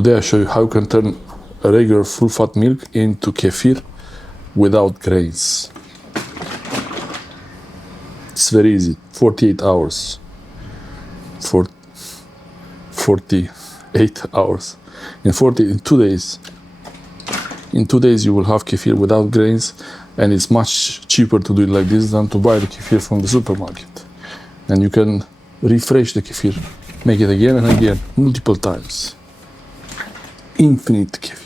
Today I show you how you can turn a regular full fat milk into kefir without grains. It's very easy, 48 hours. 48 hours. In 2 days. In 2 days you will have kefir without grains, and it's much cheaper to do it like this than to buy the kefir from the supermarket. And you can refresh the kefir, make it again and again, multiple times. Infinite kefir.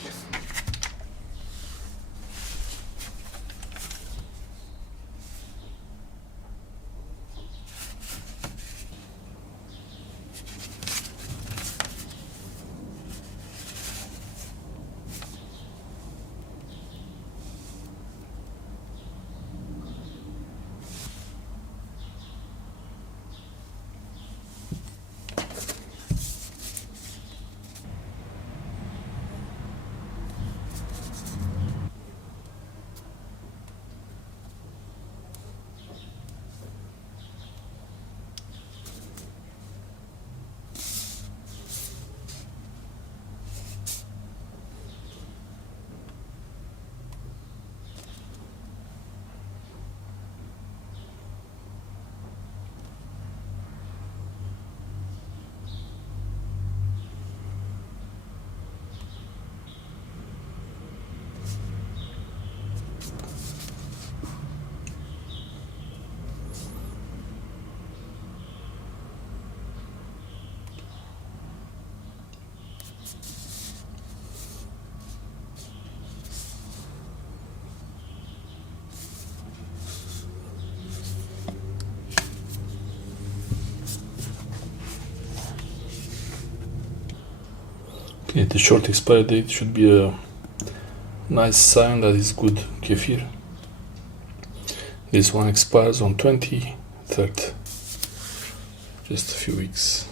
Okay, the short expiry date should be a nice sign that it's good kefir. This one expires on 23rd, just a few weeks.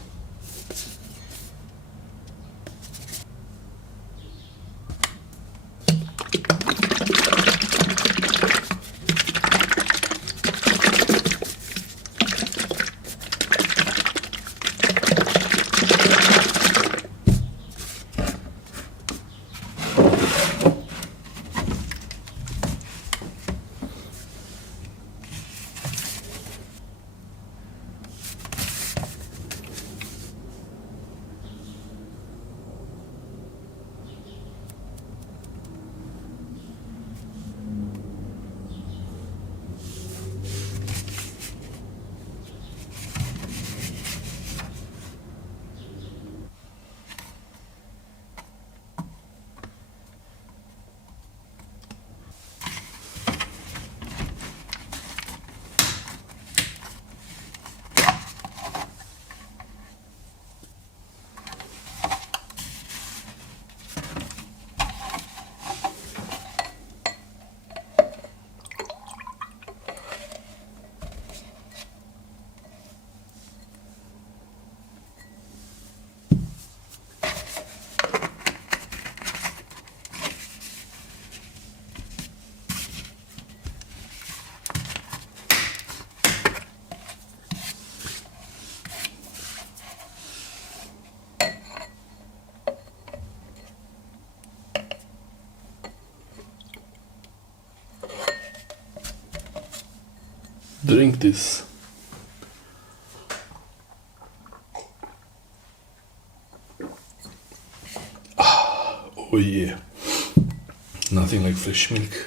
Drink this. Oh yeah, nothing like fresh milk.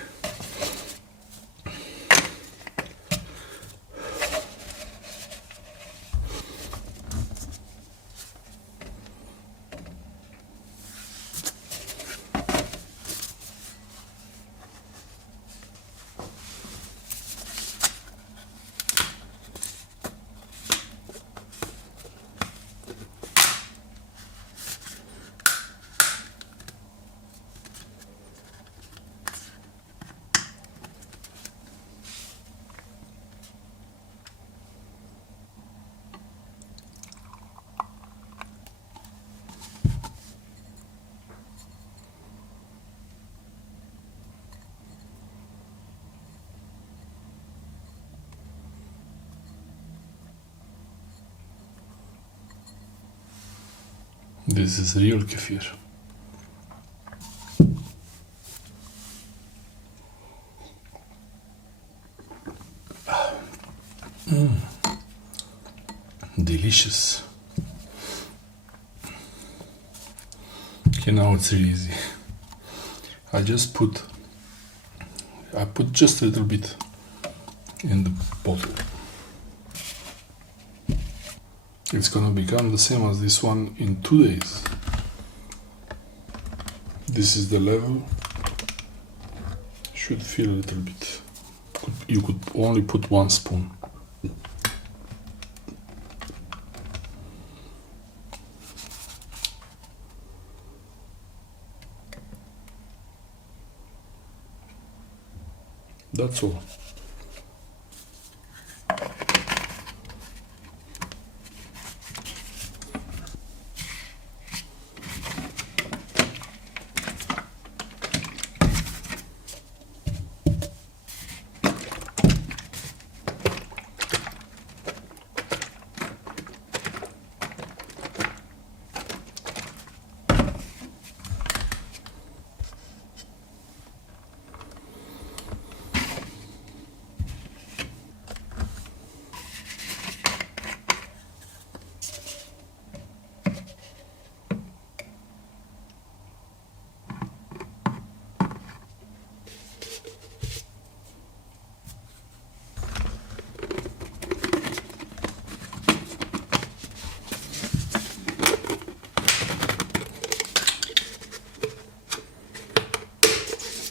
This is real kefir. Delicious. Okay, now it's really easy. I put just a little bit in the bottle. It's gonna become the same as this one in 2 days. This is the level. Should fill a little bit. You could only put 1 spoon. That's all.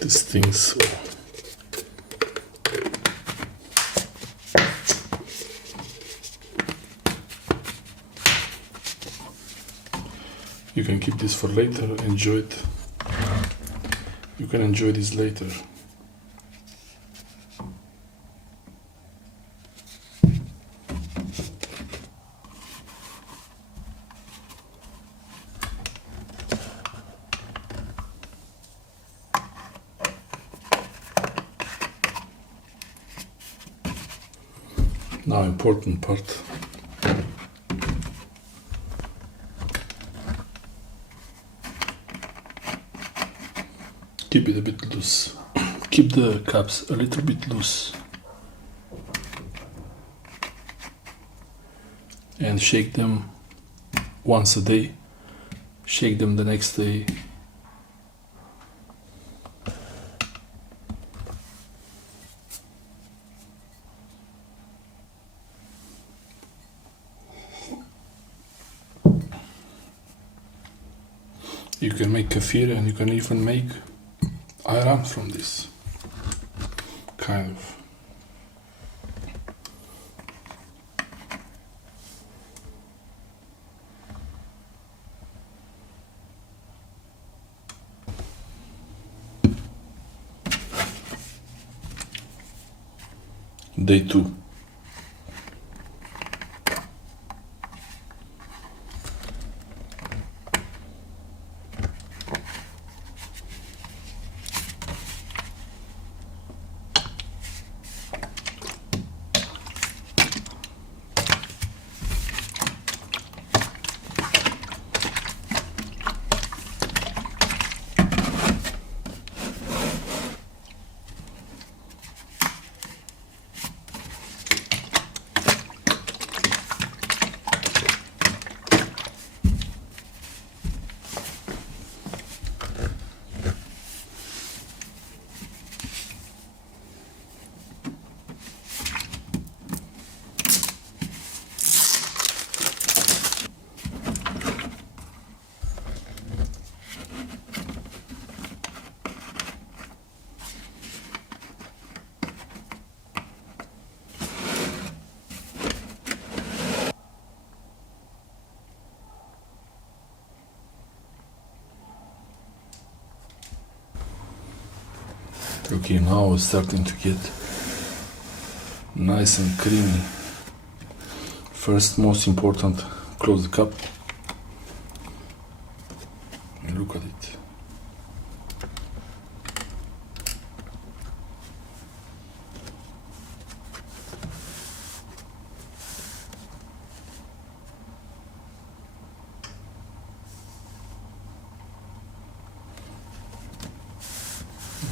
This thing so. You can keep this for later, enjoy it. You can enjoy this later. Now important part. Keep it a bit loose. Keep the caps a little bit loose. And shake them once a day. Shake them the next day. You can make kefir and you can even make ayran from this. Kind of. Day 2. Okay, now it's starting to get nice and creamy. First, most important, close the cup and look at it.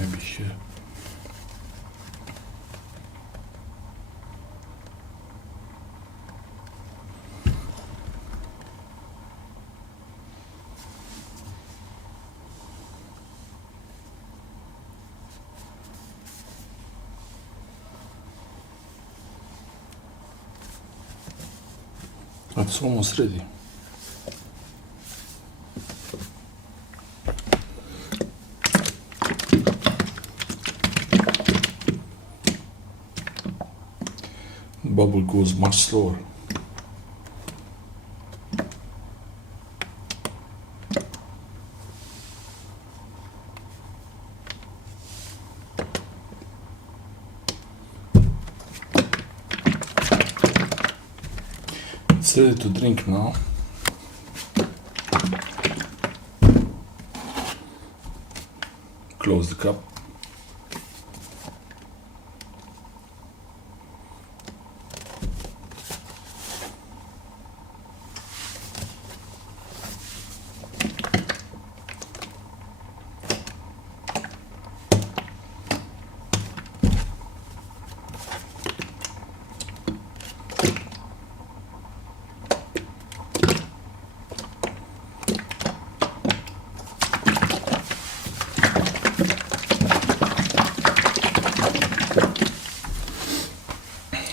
Maybe here. It's almost ready. Bubble goes much slower. It's ready to drink now. Close the cup.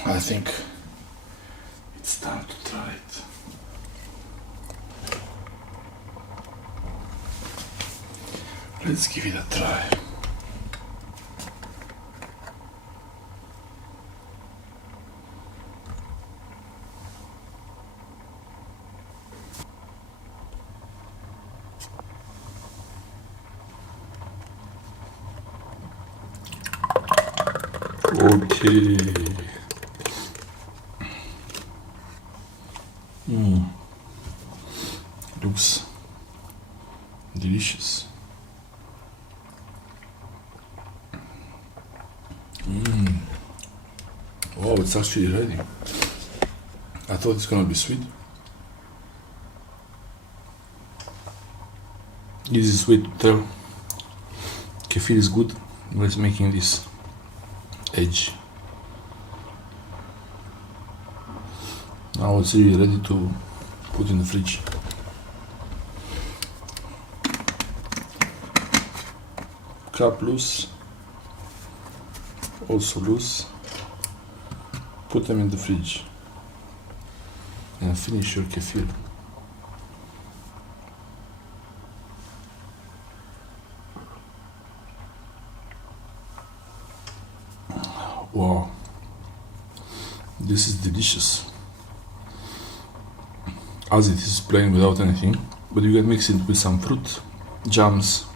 I think it's time to try it. Let's give it a try. Okay. Looks delicious. Oh, it's actually ready. I thought it's gonna be sweet. Easy way to tell kefir is good when it's making this edge. Now it's really ready to put in the fridge. Cup loose, also loose. Put them in the fridge and finish your kefir. Wow, this is delicious. As it is plain without anything, but you can mix it with some fruit, jams.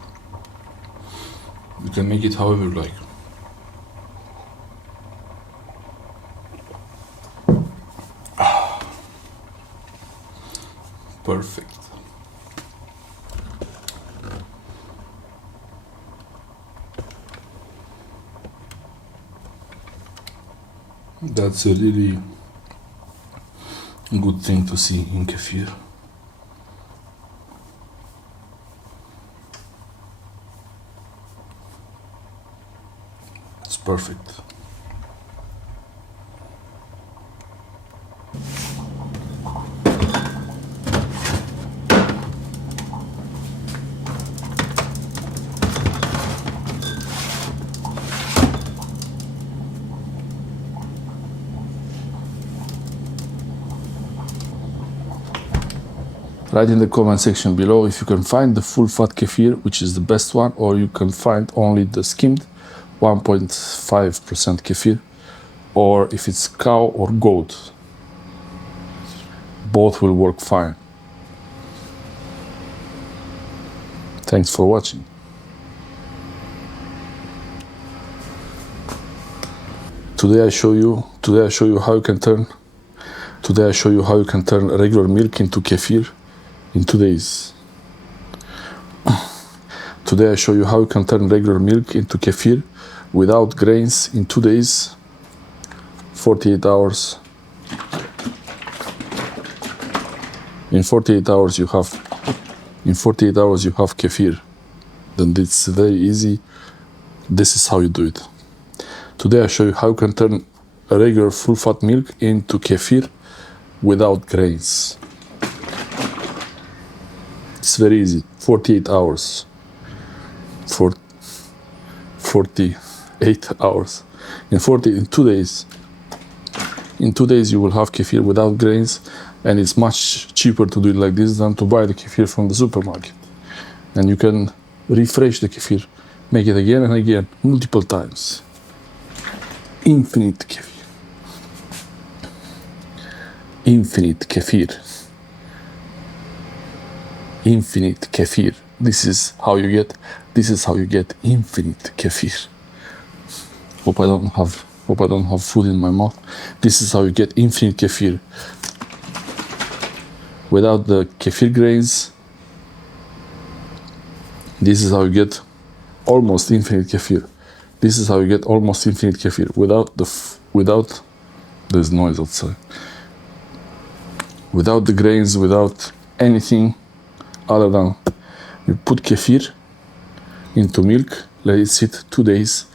You can make it however you like. Perfect. That's a really good thing to see in kefir. It's perfect. Write in the comment section below if you can find the full fat kefir, which is the best one, or you can find only the skimmed 1.5% kefir, or if it's cow or goat. Both will work fine. Thanks for watching. Today I show you how you can turn regular milk into kefir in 2 days. Today I show you how you can turn regular milk into kefir without grains in 2 days, 48 hours. In 48 hours you have kefir. Then it's very easy. This is how you do it. Today I show you how you can turn a regular full fat milk into kefir without grains. It's very easy. 48 hours. 48 hours. In 2 days. In 2 days you will have kefir without grains, and it's much cheaper to do it like this than to buy the kefir from the supermarket. And you can refresh the kefir, make it again and again, multiple times. Infinite kefir. Infinite kefir. Infinite kefir. This is how you get infinite kefir. Hope I don't have food in my mouth. This is how you get infinite kefir. Without the kefir grains, this is how you get almost infinite kefir. This is how you get almost infinite kefir. Without there's noise outside. Without the grains, without anything other than you put kefir into milk, let it sit 2 days,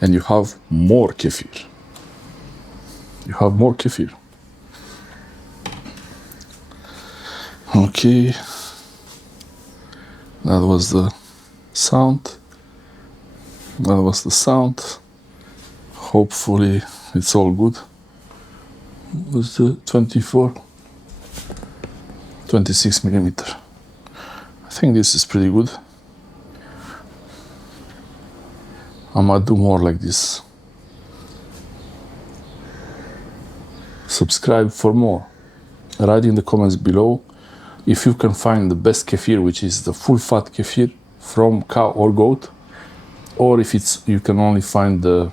and you have more kefir. You have more kefir. Okay, that was the sound. Hopefully it's all good. It was the 26 millimeter. I think this is pretty good. I might do more like this. Subscribe for more. Write in the comments below if you can find the best kefir, which is the full fat kefir from cow or goat, or if you can only find the